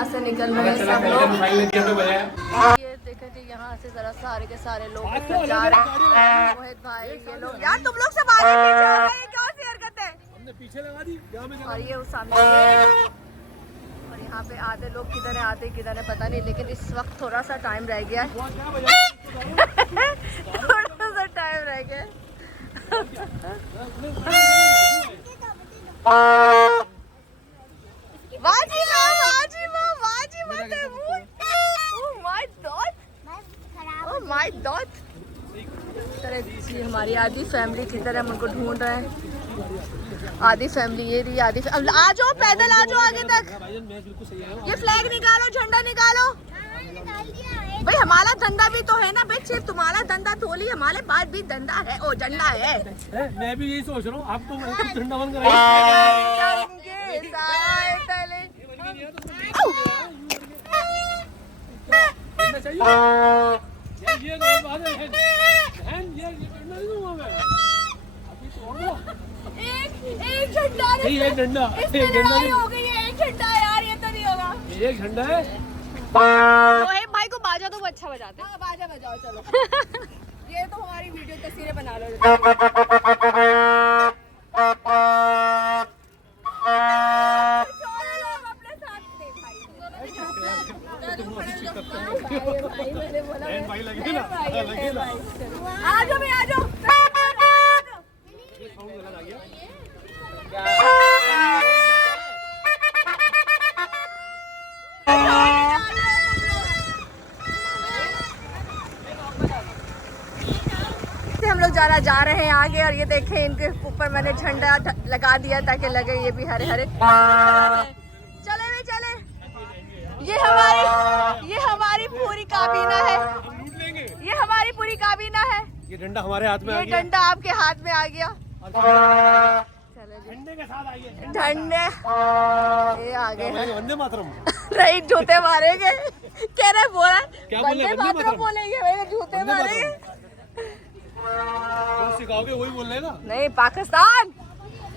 यहाँ से निकल रहे हैं सब लोग। ये देखे थे यहाँ से जरा सारे के सारे लोग जा रहे हैं। मोहित भाई ये लोग, यार तुम लोग सब आगे पीछे हो गए, क्या सी हरकत है? हमने पीछे लगा दी। और ये उस सामने, और यहाँ पे आधे लोग किधर है आधे किधर है पता नहीं, लेकिन इस वक्त थोड़ा सा टाइम रह गया है। थोड़ा सा टाइम रह गया है। हमारी आधी फैमिली किधर है, हम उनको ढूंढ रहे हैं। आधी फैमिली ये रही, आधी आ जाओ पैदल, आ जाओ आगे तक। ये फ्लैग निकालो, झंडा निकालो भाई, हमारा धंधा भी तो है ना भाई, सिर्फ तुम्हारा धंधा थोड़ी, हमारे पास भी धंधा है। ओ झंडा है, मैं भी यही सोच रहा हूँ, आप तो झंडा बन कर एक झंडा हो गई है, एक झंडा यार, ये तो नहीं होगा। एक झंडा है। भाई को बाजा तो वो अच्छा बजाते हैं। हाँ, बाजा बजाओ चलो। ये तो हमारी वीडियो तस्वीरें बना लो। अपने साथ थे भाई, मैंने बोला भाई लगे ना, आ जाओ भाई, आ जाओ। हम लोग जा रहे हैं आगे, और ये देखें इनके ऊपर मैंने झंडा लगा दिया ताकि लगे ये भी हरे हरे। चले वे चले, ये हमारी पूरी काबीना है, ये हमारी पूरी काबीना है। ये डंडा हमारे हाथ में आ गया, ये डंडा आपके हाथ में आ गया। झंडे के साथ आइए, झंडे ये आगे हैं। वंदे मातरम नहीं, जूते मारेंगे, कह रहे बोला क्या बोले, वंदे मातरम बोलेंगे, मेरे जूते मारेंगे। तुम सिखाओगे वही बोल रहे हैं ना। नहीं, पाकिस्तान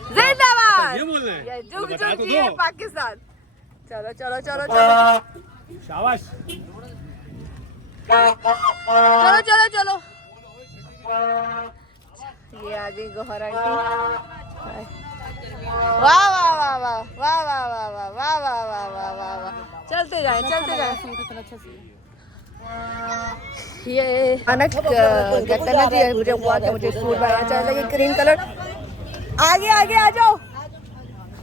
जिंदाबाद, ये बोल रहे हैं, ये जुग बता जुग तो जिए दो। पाकिस्तान। चलो चलो चलो चलो शाबाश। चलो चलो चलो। ये आ गई गोहर आंटी। वाह वाह वाह वाह वाह वाह वाह वाह वाह वाह वाह वाह वाह वाह वाह। चलते जाए चलते जाए। ये अनक कहते ना जी, मुझे हुआ कि मुझे सूट बनाना चाहिए, ये ग्रीन कलर। आगे आगे आ जाओ।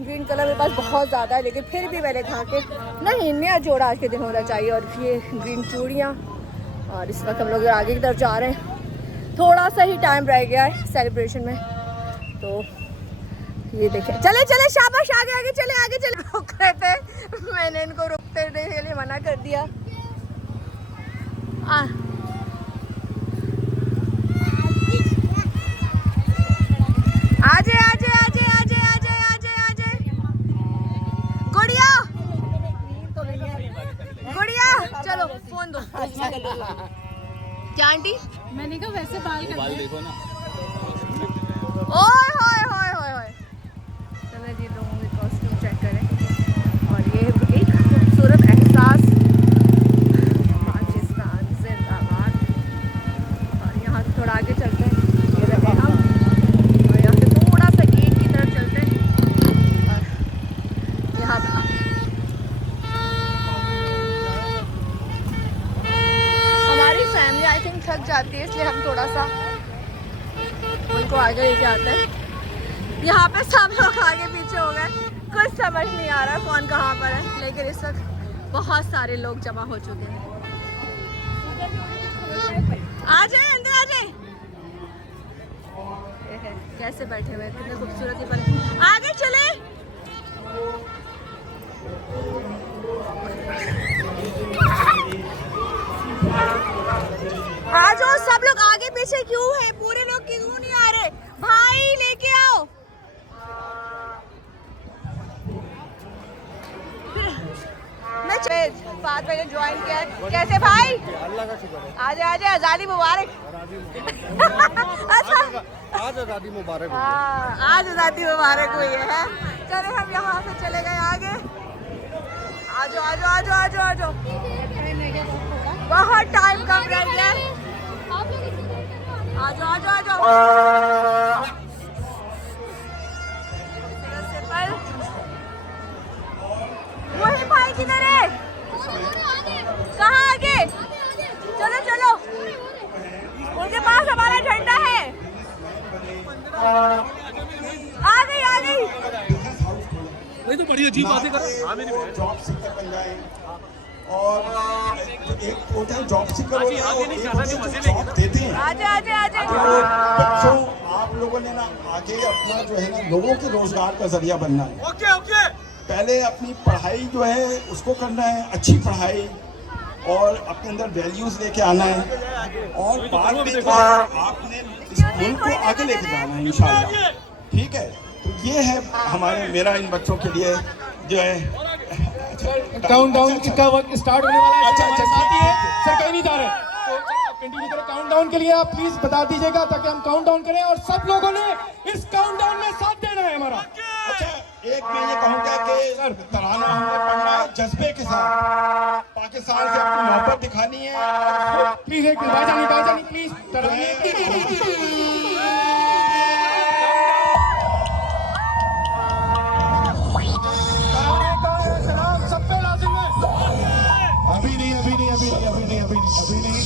ग्रीन कलर मेरे पास बहुत ज़्यादा है, लेकिन फिर भी मैंने कहा कि नहीं, नया जोड़ा आज के दिन होना चाहिए। और ये ग्रीन चूड़ियाँ, और इस वक्त हम लोग आगे की तरफ जा रहे हैं। थोड़ा सा ही टाइम रह गया है सेलिब्रेशन में, तो ये देखें। चले चले, शाबाश, आगे आगे चले, आगे चले। रोक रहे थे, मैंने इनको रुकते के लिए मना कर दिया। आजे आजे आजे आजे आजे आजे आजे। गुड़िया गुड़िया, चलो फोन दो। क्या आंटी? मैंने कहा वैसे बाल देखो ना। ओए होए होए होए होए। चलो जी, लोगों के कॉस्ट्यूम चेक करें। और ये एक खूबसूरत एहसास, पाकिस्तान जिंदाबाद। और यहाँ से थोड़ा आगे चलते हैं, ये रहे हम। और यहाँ से थोड़ा सा गेट की तरफ चलते हैं, और यहाँ पर हमारी फैमिली आई थिंक थक जाती है, इसलिए हम थोड़ा सा उनको आगे लेके आते हैं। यहाँ पे सब लोग आगे पीछे हो गए, कुछ समझ नहीं आ रहा कौन कहाँ पर है, लेकिन इस वक्त बहुत सारे लोग जमा हो चुके हैं। आ जाए अंदर, आ जाए। कैसे बैठे हुए, कितने खूबसूरत ही बने। आगे चले। आ जाओ सब लोग, आगे पीछे क्यों है, पूरे लोग क्यों नहीं आ रहे? भाई लेके आओ। मैं 5 बजे ज्वाइन किया है। कैसे भाई? अल्लाह का शुक्र है। आजे आजे, आजादी मुबारक। अच्छा, आज आजादी मुबारक। हाँ, आज आजादी मुबारक हुई है। चले हम यहाँ से चले गए आगे। आ जाओ आ जाओ आ जाओ आ जाओ आ जाओ। बहुत टाइम कम रह गया। आ जाओ आ जाओ आ जाओ। वही भाई किधर है? कहाँ आगे? चलो चलो, उनके पास हमारा झंडा है। आ गई आ गई। नहीं तो बड़ी अजीब बातें कर। जॉब सीकर बन जाए और एक होता है जॉब सीकर और एक होता है जो जॉब देते हैं। आजे आजे आजे। बच्चों, आप लोगों ने ना आगे अपना जो है ना लोगों के रोजगार का जरिया बनना है। Okay okay. पहले अपनी पढ़ाई जो है उसको करना है, अच्छी पढ़ाई, और अपने अंदर वैल्यूज लेके आना है, और बाद में जो है आपने इस मुल्क को आगे लेके जाना है इंशाल्लाह। ठीक है, तो ये है हमारे मेरा इन बच्चों के लिए जो है काउंटडाउन का वक्त स्टार्ट होने वाला है। अच्छा, अच्छा, साथ ही है सर, कहीं नहीं जा रहे, तो कंटिन्यू करें। काउंटडाउन के लिए आप प्लीज बता दीजिएगा ताकि हम काउंटडाउन करें, और सब लोगों ने इस काउंटडाउन में साथ देना है हमारा। अच्छा, एक मैं ये कहूँगा कि तराना हमने पढ़ना है जज्बे के साथ, पाकिस्तान से अपनी मोहब्बत दिखानी है। प्लीज एक बाजानी प्लीज तराने। अभी नहीं अभी नहीं अभी नहीं अभी नहीं अभी नहीं अभी नहीं।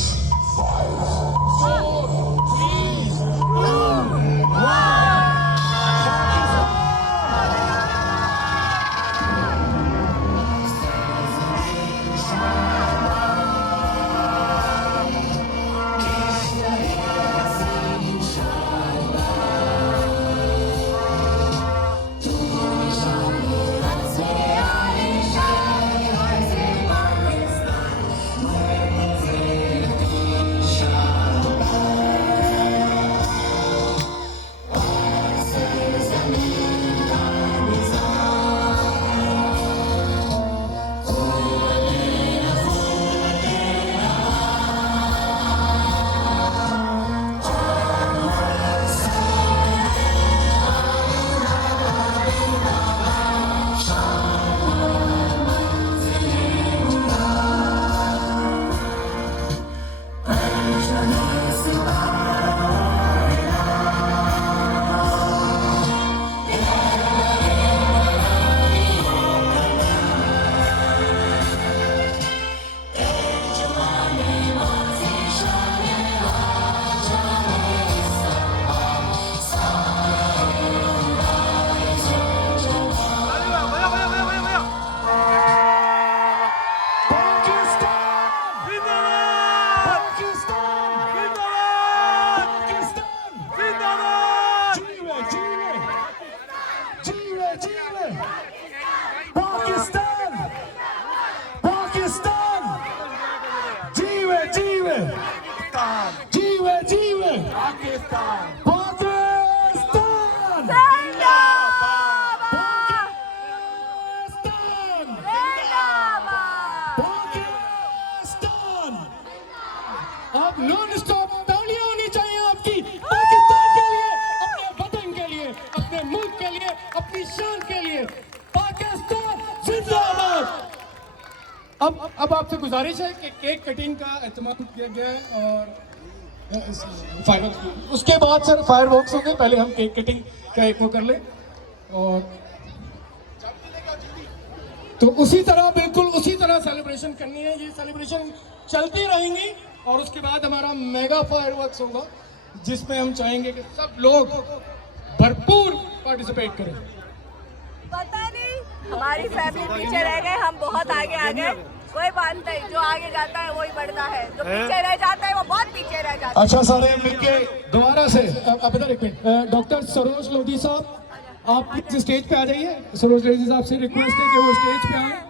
अब नॉन स्टॉप तालियां होनी चाहिए आपकी पाकिस्तान के लिए, अपने वतन के लिए, अपने मुल्क के लिए, अपनी शान के लिए। पाकिस्तान जिंदाबाद। अब आपसे गुजारिश है कि केक कटिंग का एहतमाम किया गया है और फायरवर्क्स, उसके बाद सर फायरवर्क्स होंगे। पहले हम केक कटिंग का एक वो कर लें, और तो उसी तरह बिल्कुल उसी तरह सेलिब्रेशन करनी है। ये सेलिब्रेशन चलती रहेंगी, और उसके बाद हमारा मेगा फायरवर्क्स होगा जिसमें हम चाहेंगे कि सब लोग भरपूर पार्टिसिपेट करें। पता नहीं हमारी फैमिली पीछे रह गए, हम बहुत आगे आ गए। कोई बात नहीं, जो आगे जाता है वही बढ़ता है, जो पीछे रह जाता है वो बहुत पीछे रह जाता है। अच्छा, सारे मिलके दोबारा से अब इधर एक मिनट, डॉक्टर सरोज लोधी साहब आप प्लीज स्टेज पे आ जाइए। सरोज लोधी साहब से रिक्वेस्ट है कि वो स्टेज पे आए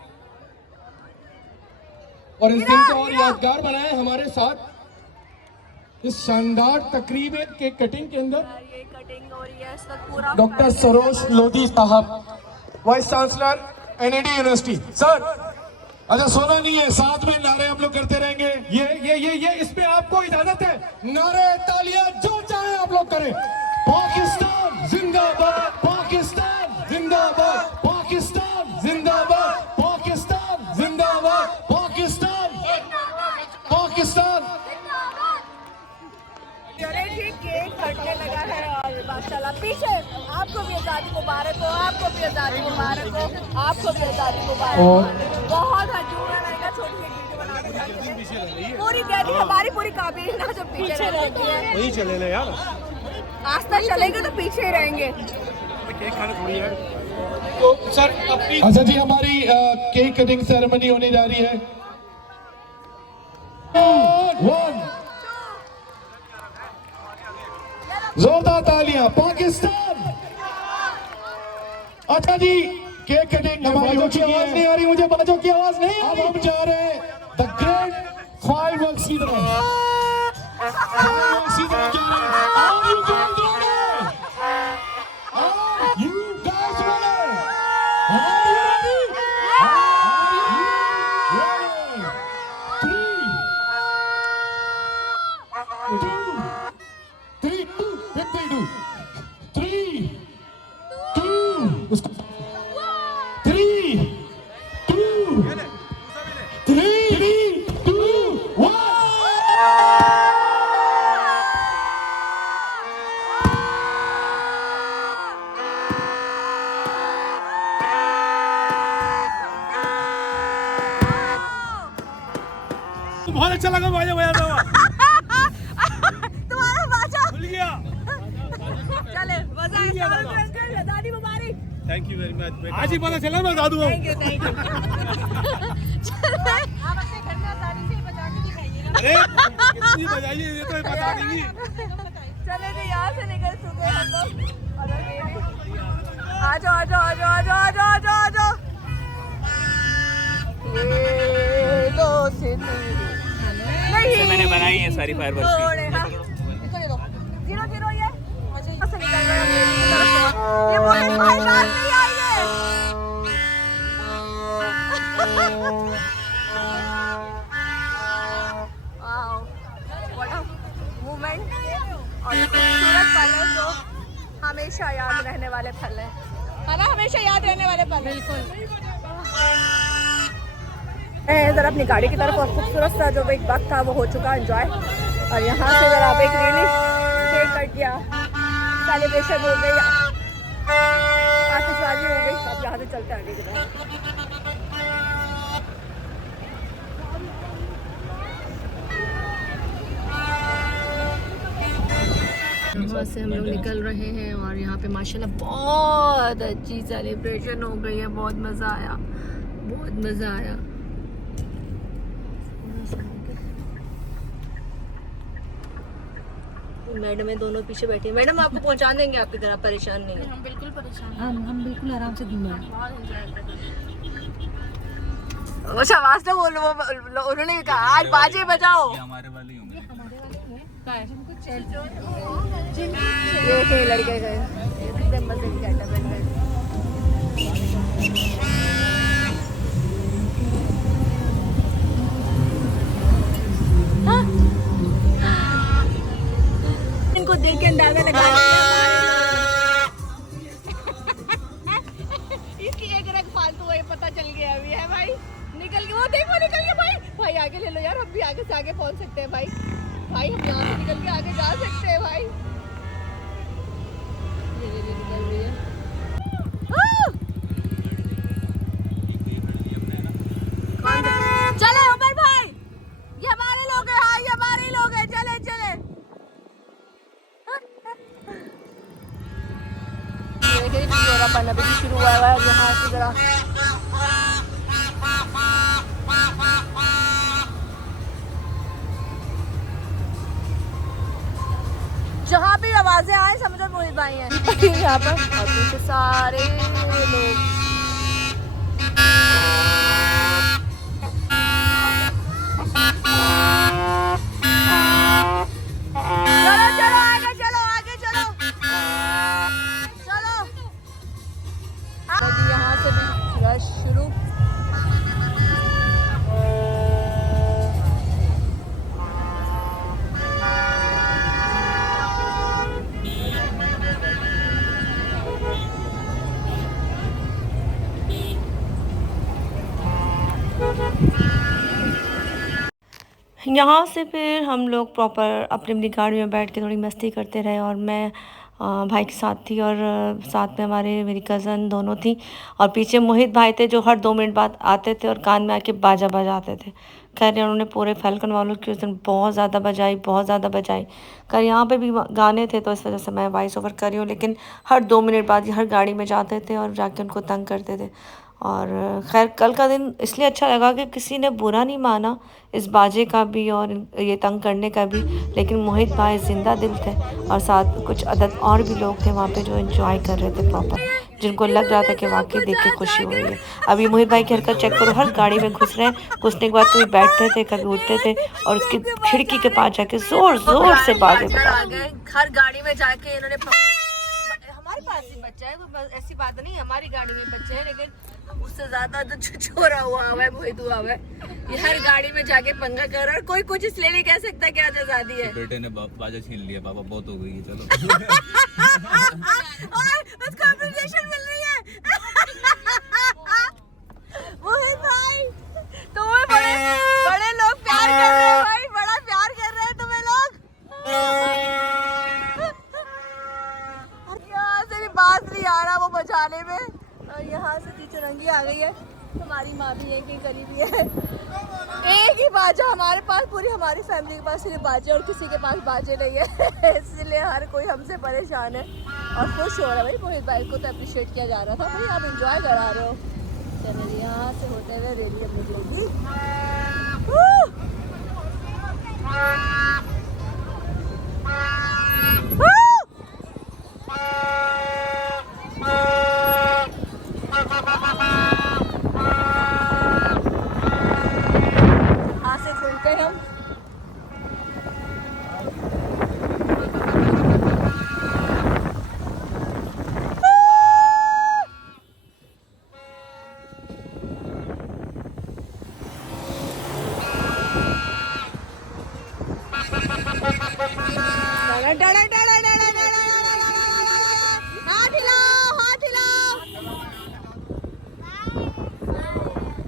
और इस दिन को और यादगार बनाए हमारे साथ इस शानदार तकरीब के कटिंग के अंदर। ये कटिंग हो रही है, इसका पूरा डॉक्टर सरोज लोधी साहब, vice chancellor NAD university. Sir अच्छा, सोना नहीं है, साथ में नारे हम लोग करते रहेंगे। ये इसमें आपको इजाजत है। नारे तालियां जो चाहे आप लोग करें। पाकिस्तान जिंदाबाद, पाकिस्तान जिंदाबाद, पाकिस्तान जिंदाबाद, पाकिस्तान लगा है और माशाल्लाह पीछे आपको भी आज़ादी मुबारक हो, आपको भी आज़ादी मुबारक हो, आपको भी आज़ादी मुबारक हो। बहुत हजूम है, मैंने कहा छोटी सी वीडियो बना के पूरी कहती हमारी पूरी काबिलियत जो पीछे रहती है वही चले ले यार, आस्था चलेंगे तो पीछे ही रहेंगे। केक खाने थोड़ी यार। तो सर अपनी अच्छा जी, हमारी केक कटिंग सेरेमनी होने जा रही है। 1 जोरदार तालियां पाकिस्तान। अच्छा जी, केक कटिंग हमारी हो चुकी है। आवाज नहीं आ रही मुझे, बाजों की आवाज नहीं आ रही। अब हम जा रहे हैं द ग्रेट फायरवर्क्स की तरफ। फायरवर्क्स की तरफ जा रहे हैं। Are you guys ready? Are you guys ready? Are you ready? Are you ready? 3, 2, 3, 2, 3, 2, 3, 2, 1. बहुत अच्छा लगा, बाजा बजा था तुम्हारा बाजा भूल गया। चले मजा आया। अंकल आज़ादी मुबारक। Thank you very much. आज ही पता चला मैं दादू हूँ। Thank you thank you. आप अपने घर में आसानी से बजा के दिखाइएगा। अरे कितनी बजाइए, ये तो बता देंगी। चले तो यहाँ से निकल चुके हम लोग। आ जाओ आ जाओ आ जाओ आ जाओ आ जाओ आ जाओ आ जाओ। ये दो नहीं मैंने बनाई है सारी फायरवर्क्स की। थोड़े हाँ इसको दे दो। 0-0 ये अच्छा से निकल गया मेरी तरफ से। ये मोहित भाई बात नहीं आई है। वाओ व्हाट अ मूवमेंट और ये खूबसूरत पल है जो हमेशा याद रहने वाले पल है ना, हमेशा याद रहने वाले पल। बिल्कुल। जरा अपनी गाड़ी की तरफ और खूबसूरत सा जो एक वक्त था वो हो चुका एंजॉय। और यहाँ से जरा आप एक रियली केक कट गया, सेलिब्रेशन हो गई, आतिशबाजी हो गई। अब यहाँ से चलते हैं आगे की तरफ। यहाँ से हम लोग निकल रहे हैं और यहाँ पे माशाल्लाह बहुत अच्छी सेलिब्रेशन हो गई है। बहुत मज़ा आया, बहुत मज़ा आया। मैडम है दोनों पीछे बैठी है। मैडम आपको पहुंचा देंगे आपकी तरह, परेशान नहीं है। हम बिल्कुल परेशान, हम बिल्कुल आराम से घूम रहे हैं। अच्छा आवाज तो बोलो, उन्होंने कहा आज बाजे बजाओ। हमारे वाले ही होंगे। ये लड़के गए एकदम मजे की गेटअप बन गए। इनको देख के अंदाजा लगा इसकी एक रंग फालतू है, पता चल गया अभी है भाई। निकल गया वो, देखो निकल गया भाई। भाई आगे ले लो यार, हम भी आगे से आगे पहुंच सकते हैं भाई। भाई हम यहाँ से निकल के आगे जा सकते हैं भाई। ये निकल रही है। चले उमर भाई, ये हमारे लोग हैं। हाँ ये हमारे ही लोग हैं। चले चले जोरापन अभी शुरू हुआ है यहाँ से जरा। जहाँ भी आवाजें आए समझो मोहित भाई हैं यहाँ पर। और पीछे सारे लोग चलो चलो आगे चलो आगे चलो चलो। यहाँ से भी रश शुरू। यहाँ से फिर हम लोग प्रॉपर अपनी अपनी गाड़ी में बैठ के थोड़ी मस्ती करते रहे और मैं भाई के साथ थी और साथ में हमारे मेरी कज़न दोनों थी और पीछे मोहित भाई थे जो हर 2 मिनट बाद आते थे और कान में आके बाजा बजाते थे। खैर उन्होंने पूरे फैल्कन वालों की उस दिन बहुत ज़्यादा बजाई। खैर यहाँ पे भी गाने थे तो इस वजह से मैं वॉइस ओवर कर रही हूँ, लेकिन हर 2 मिनट बाद हर गाड़ी में जाते थे और जाके उनको तंग करते थे। और खैर कल का दिन इसलिए अच्छा लगा कि किसी ने बुरा नहीं माना इस बाजे का भी और ये तंग करने का भी, लेकिन मोहित भाई जिंदा दिल थे और साथ कुछ अदद और भी लोग थे वहाँ पे जो एंजॉय कर रहे थे प्रॉपर, जिनको लग रहा था कि वाकई देख के खुशी हो रही है। अभी मोहित भाई की हरकत चेक करो, हर गाड़ी में घुस रहे हैं, घुसने के बाद कभी बैठते थे कभी उठते थे और उसकी खिड़की के पास जाके जोर जोर से बाजे बजा गए। हर गाड़ी में जाके इन्होंने हमारे पास ही बच्चा है, कोई ऐसी बात नहीं, हमारी गाड़ी में बच्चे हैं, लेकिन उससे ज्यादा तो छोरा हुआ है मोहित हुआ है। ये हर गाड़ी में जाके पंगा कर रहा है, कोई कुछ इसलिए नहीं कह सकता कि आज आजादी है। बेटे ने बाजा छीन लिया, पापा बहुत हो गई है, चलो। और उसको एप्रिसिएशन मिल रही है। मोहित भाई तुम्हें बड़े लोग प्यार कर रहे हैं भाई, बड़ा प्यार कर रहे हैं तुम्हें लोग। यहाँ से भी बात नहीं आ रहा वो बचाने में, और यहाँ से चुरंगी आ गई है। हमारी माँ भी यहीं करीब ही है। एक ही बाजा हमारे पास, पूरी हमारी फैमिली के पास सिर्फ बाजे और किसी के पास बाजे नहीं है। इसलिए हर कोई हमसे परेशान है और खुश हो रहा है। भाई मोहित भाई को तो अप्रिशिएट किया जा रहा था, भाई आप एंजॉय करा रहे हो। चलिए यहाँ से होते हुए रेडी अपनी जल्दी।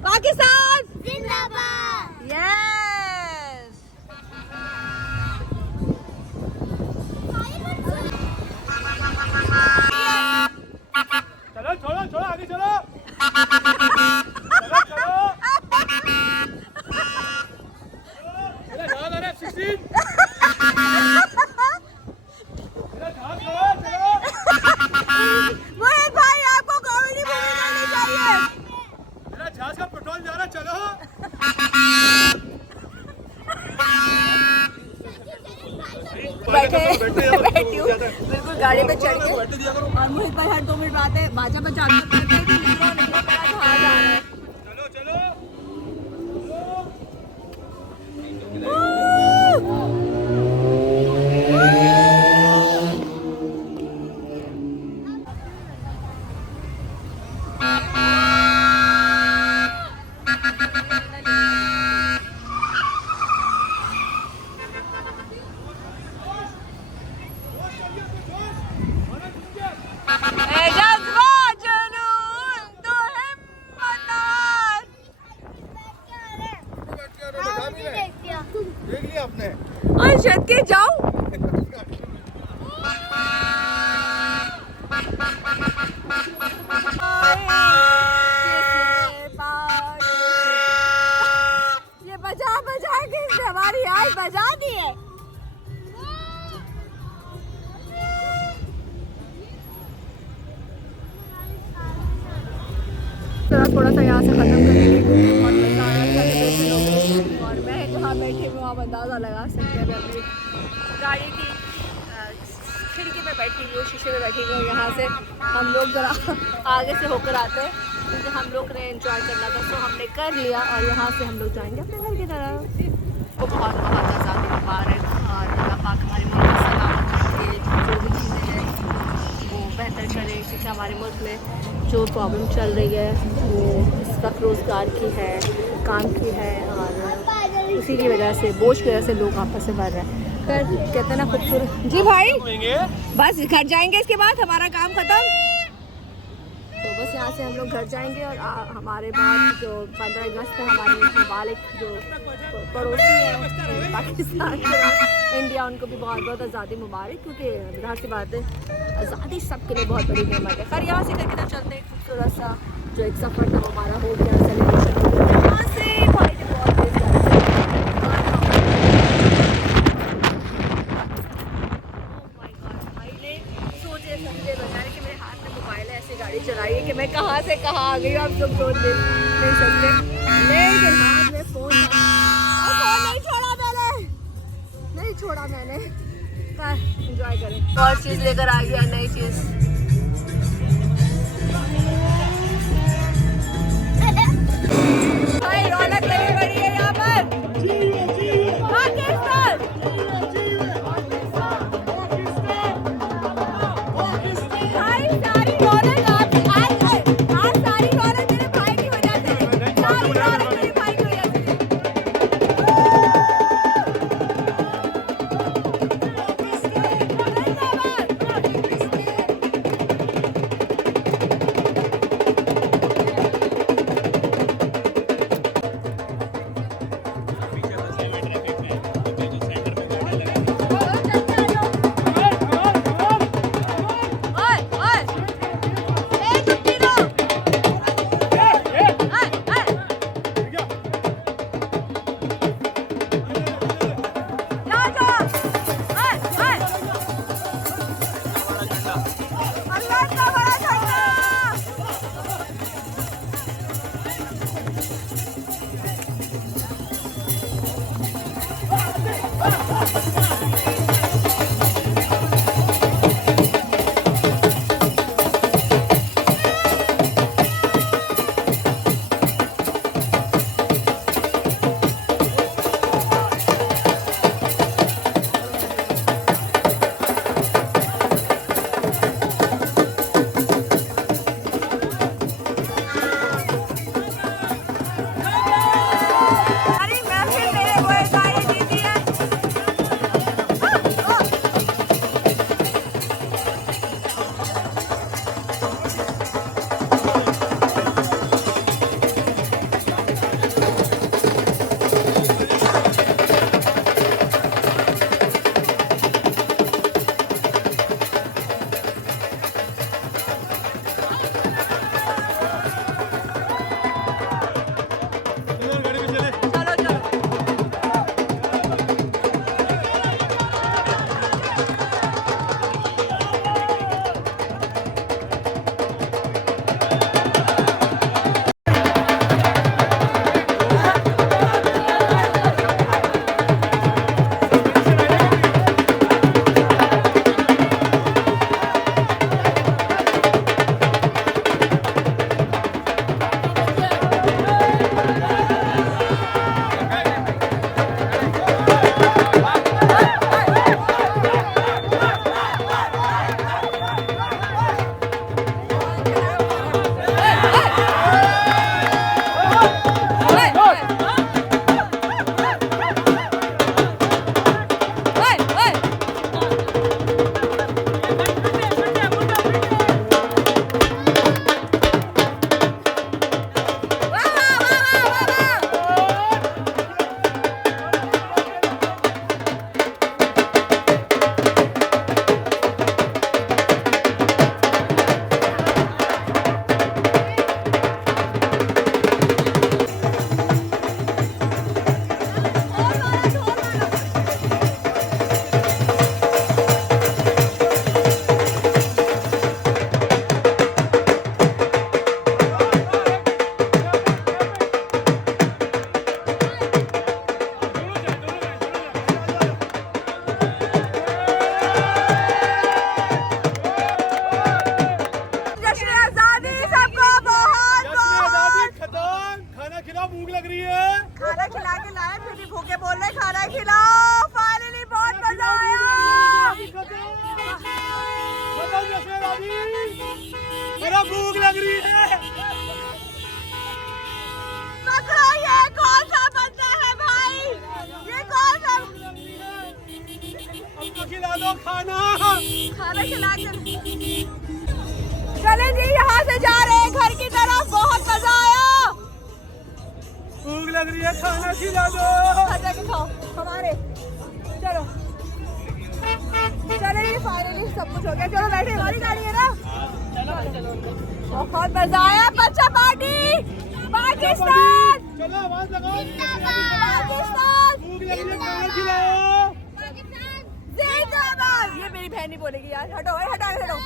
पाकिस्तान जिंदाबाद। यस चलो छोड़ो छोड़ो आगे चलो। मोहित भाई आपको कॉमेडी मूवी करनी चाहिए। मेरा जहाज का पेट्रोल जा रहा, चलो। बैठी हूँ बिल्कुल गाड़ी पे चढ़ के, और मोहित भाई हर 2 मिनट बाद बाजा बजा चलो चलो। देख लिया आपने? और छत के जाओ। ये बजा बजा के हमारी आज बजा दी है। थोड़ा सा यहाँ से खत्म करेंगे और मैं जहाँ बैठे हुए आप अंदाज़ा लगा सकते हैं। अपनी गाड़ी की खिड़की में बैठी हुई, शीशे में बैठी हुई। यहाँ से हम लोग ज़रा आगे से होकर आते हैं क्योंकि हम लोग ने एंजॉय करना था, तो हमने कर लिया और यहाँ से हम लोग जाएंगे अपने घर की तरफ। वो बहुत बहुत आज़ादी मुबारक और अल्लाह पाक हमारे मुल्क में सलामत रखे, जो भी चीज़ें हैं वो बेहतर करे, क्योंकि हमारे मुल्क में जो प्रॉब्लम चल रही है वो इसका रोज़गार की है, काम की है, और उसी की वजह से, बोझ की वजह से लोग आपस में मर रहे हैं। कर कहते हैं ना खूबसूरत। जी भाई बस घर जाएंगे, इसके बाद हमारा काम ख़त्म। तो बस यहाँ से हम लोग घर जाएंगे और हमारे बाद जो 15 अगस्त है हमारे मुबालिक जो पड़ोसी है पाकिस्तान के बाद इंडिया, उनको भी बहुत बहुत आज़ादी मुबारक, क्योंकि ज़ाहिर सी बात है आज़ादी सबके लिए बहुत बड़ी नेमत है। खैर यहाँ से करके ना चलते हैं, खूबसूरत सा जो एक सफ़र था हमारा हो गया सेलिब्रेशन यहाँ से। भाई ने बहुत तेज़ गाड़ी चलाई है कि मैं कहाँ से कहाँ आ गई हूँ, आप सब सोच नहीं सकते, लेकिन हाथ में फोन नहीं छोड़ा मैंने एंजॉय करें। और चीज़ लेकर आ गया, नई चीज़। भाई रौनक लगी बड़ी है यहाँ पर। पाकिस्तान भाई सारी रौनक मेरा भूख लग रही है। पकड़ो, ये कौन सा बंदा है भाई? ये कौन सा? हमको खिला दो खाना। खाना खिला कर चले जी, यहाँ से जा रहे हैं खाना खिला दो। घर जाके खाओ हमारे। चलो चले फाइनली सब कुछ हो गया। चलो बैठे, हमारी गाड़ी है ना। बहुत मजा आया। बच्चा पार्टी पाकिस्तान। चलो आवाज लगाओ। पाकिस्तान भूख लगी है, खाना खिलाओ। जिंदाबाद। ये मेरी बहन नहीं बोलेगी यार। हटो भाई, हटो हटो।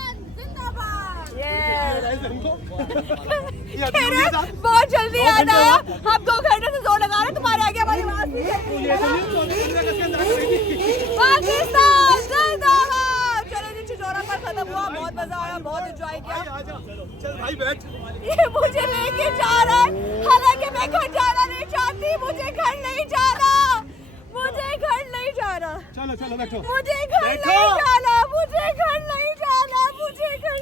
बहुत जल्दी याद आया। हम 2 घंटे से जोर लगा रहे, तुम्हारे आगे हमारी आवाज नहीं चल रही। पाकिस्तान जिंदाबाद। चलो जी, छिछोरा पर खत्म हुआ। बहुत मजा आया, बहुत एंजॉय किया। चल भाई बैठ। ये मुझे लेके जा रहा है, हालांकि मैं घर जाना नहीं चाहती। मुझे घर नहीं जाना, मुझे घर नहीं जाना। चलो चलो बैठो। मुझे घर नहीं जाना, मुझे घर नहीं जाना, मुझे घर,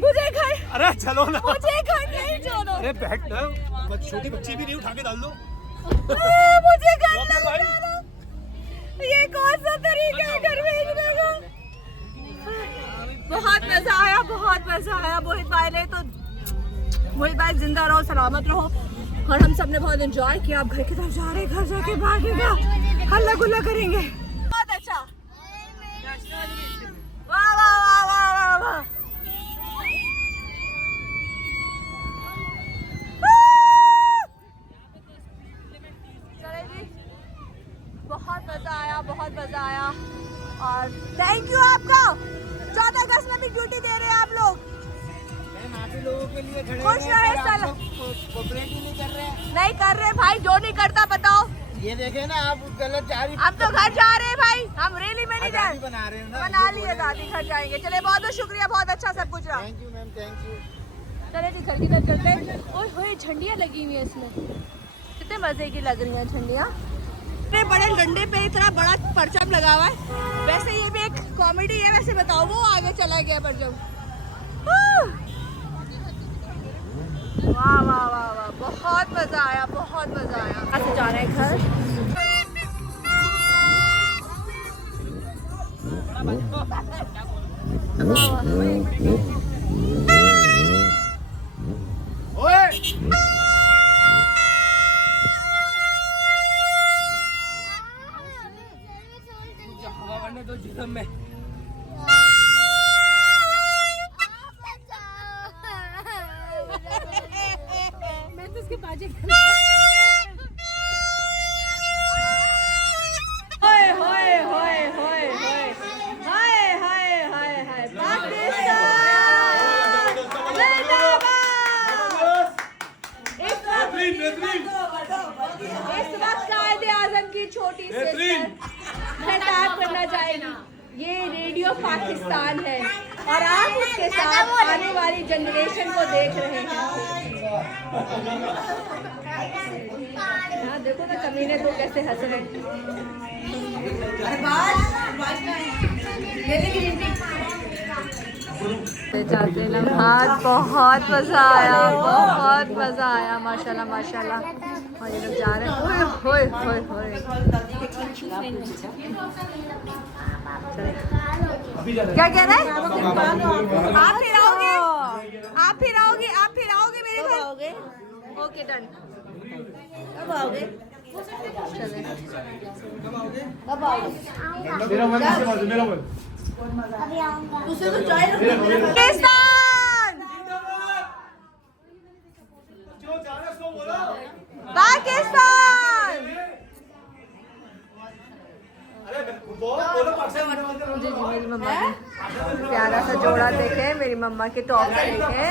मुझे घर, अरे चलो ना। मुझे घर नहीं जाना। अरे बैठ ना, छोटी बच्ची भी नहीं, उठा के डाल दो। मुझे घर नहीं जाना। ये कौन सा तरीका है घर भेजने का? बहुत मजा आया, बहुत मजा आया। मोहित भाई ने तो, मोहित भाई जिंदा रहो, सलामत रहो। और हम सब ने बहुत एंजॉय किया। अब घर की तरफ जा रहे हैं, घर जाके भागेगा, हल्ला गुल्ला करेंगे। बहुत अच्छा, वाह वाह वाह वाह वाह वाह। चले जी, बहुत मजा आया, बहुत मजा आया। और थैंक यू आपका। 14 अगस्त में भी ड्यूटी दे रहे हैं आप लोग। लोगों के लिए खड़े खुश रहे साल। कोऑपरेट ही नहीं कर रहे हैं। नहीं कर रहे भाई, जो नहीं करता बताओ। ये देखे ना, आप गलत जा रही। अब तो घर जा रहे हैं भाई, हम रैली में नहीं जा रहे। बना रहे हैं ना। बना लिए दादी, घर जाएंगे। चले, बहुत बहुत शुक्रिया, बहुत अच्छा सब कुछ रहा। Thank you ma'am, thank you. चले जी, घर की तरफ चलते हैं। ओए होए, झंडियाँ लगी हुई हैं इसमें, कितने मजे की लग रही हैं झंडियाँ। इतने बड़े डंडे पे इतना बड़ा परचम लगा हुआ है। वैसे ये भी एक कॉमेडी है। वैसे बताओ, वो आगे चला गया परचम। वाह वाह वाह वाह, बहुत मजा आया, बहुत मजा आया। आज से जा रहे हैं घर। मैं तो उसके बाजे होए होए होए होए होए, हाय हाय हाय हाय, पाकिस्तान जिंदाबाद। इस वक्त कायदे आजम की छोटी सी खिताब करना चाहेगी। ये रेडियो पाकिस्तान है और आप उसके साथ आने वाली जनरेशन को देख रहे हैं। हाँ देखो ना, कमीने तो कैसे हंस रहे हैं। जाते लम्हात, बहुत मजा आया, बहुत मजा आया, माशाल्लाह माशाल्लाह। और ये लोग जा रहे हैं। होए होए होए क्या कह रहे हैं? आप फिर आओगे, आप फिर आओगे, आप फिर आओगे मेरे घर। Okay done. कब आओगे? चले, कब आओगे? पाकिस्तान पाकिस्तान। जी जी, मेरी मम्मा की प्यारा सा जोड़ा देखे, मेरी मम्मा के टॉप देखे।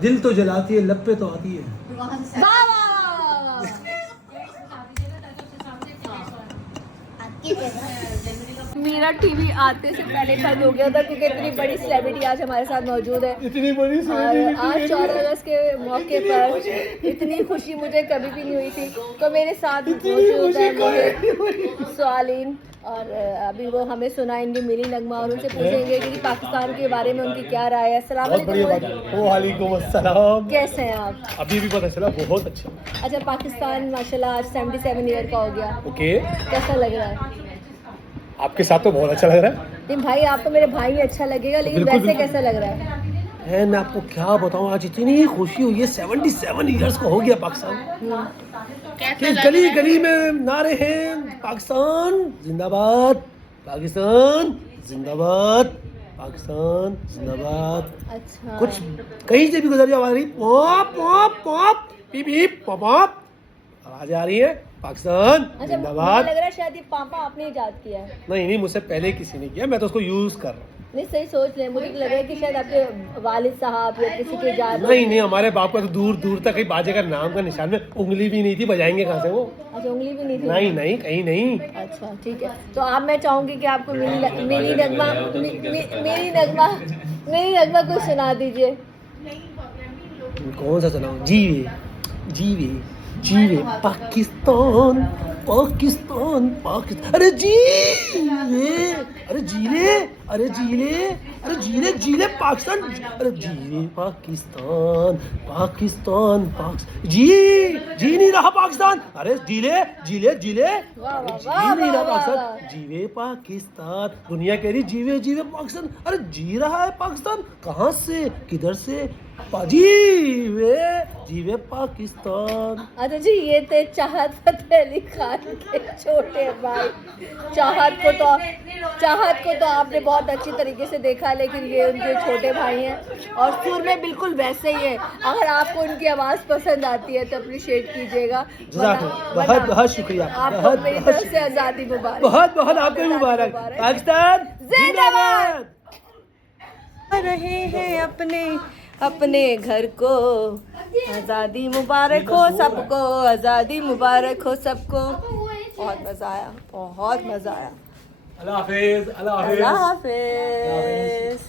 दिल तो जलाती है, लब पे तो आती है। मेरा टीवी आते से पहले बंद हो गया था क्योंकि इतनी बड़ी सेलिब्रिटी आज हमारे साथ मौजूद है। इतनी बड़ी और आज 14 अगस्त के मौके पर इतनी खुशी मुझे कभी भी नहीं हुई थी। तो मेरे साथ मौजूद है मोहित, स्वालीन, और अभी वो हमें सुनाएंगे मेरी नगमा और उनसे पूछेंगे कि पाकिस्तान के बारे में उनकी क्या राय है। अस्सलाम वालेकुम। वालेकुम अस्सलाम। कैसे हैं आप? अभी भी पता चला, बहुत अच्छा। अच्छा, पाकिस्तान माशाल्लाह आज 77 ईयर का हो गया। ओके, कैसा लग रहा है? आपके साथ तो बहुत अच्छा लग रहा है। नहीं भाई, आप तो मेरे भाई, अच्छा लगेगा, लेकिन बिल्कुल, वैसे कैसा लग रहा है? है मैं आपको क्या बताऊं, आज इतनी खुशी हुई है, 77 ईयर्स को हो गया पाकिस्तान कि गली गली में नारे हैं, पाकिस्तान जिंदाबाद, पाकिस्तान जिंदाबाद, पाकिस्तान जिंदाबाद। अच्छा। कुछ कहीं से भी गुजर जाओ, आवाज पॉप पॉप पॉप पीप पीप पॉप पॉप आवाज आ रही है, पाकिस्तान अच्छा, जिंदाबाद। मुझे लग रहा है शायद ये पापा आपने इजाद किया है। नहीं मुझसे पहले किसी ने किया, मैं तो उसको यूज कर रहा हूँ। नहीं, सही सोच ले, मुझे लग रहा है कि शायद आपके वालिद साहब या किसी के इजाद। नहीं हमारे बाप का तो दूर दूर तक कहीं बाजे का नाम का निशान में उंगली भी नहीं थी, बजाएंगे कहाँ से वो। अच्छा, उंगली भी नहीं थी। नहीं कहीं नहीं। अच्छा ठीक है, तो अब मैं चाहूंगी कि आपको मेरी नगमा कुछ सुना दीजिए। कौन सा सुनाऊं? जीवे जीवे जीवे पाकिस्तान पाकिस्तान पाकिस्तान, अरे जीवे, अरे जीले, अरे जीले, अरे जीले जीले पाकिस्तान, अरे जीले पाकिस्तान पाकिस्तान पाकिस्तान, जी नहीं रहा पाकिस्तान, अरे जीले जीले जीले, अरे जी नहीं रहा पाकिस्तान, जीवे पाकिस्तान, दुनिया कह रही जीवे जीवे पाकिस्तान, अरे जी रहा है पाकिस्तान, कहाँ से किधर से, जीवे जीवे पाकिस्तान। अच्छा जी, ये थे चाहत फतेह अली खान के छोटे भाई। चाहत को तो आपने बहुत अच्छी तरीके से देखा, लेकिन ये उनके छोटे भाई हैं और सुर में बिल्कुल वैसे ही है। अगर आपको उनकी आवाज़ पसंद आती है तो अप्रिशिएट कीजिएगा। बहुत बहुत शुक्रिया, आपको मेरी तरफ से आज़ादी मुबारक। बहुत बहुत आपको मुबारक, पाकिस्तान जिंदाबाद। रहे हैं अपने घर को, आज़ादी मुबारक हो सबको, आज़ादी मुबारक हो सबको। बहुत मज़ा आया, बहुत मज़ा आया। अल्लाह हाफिज़, अल्लाह हाफिज़, अल्लाह हाफिज़।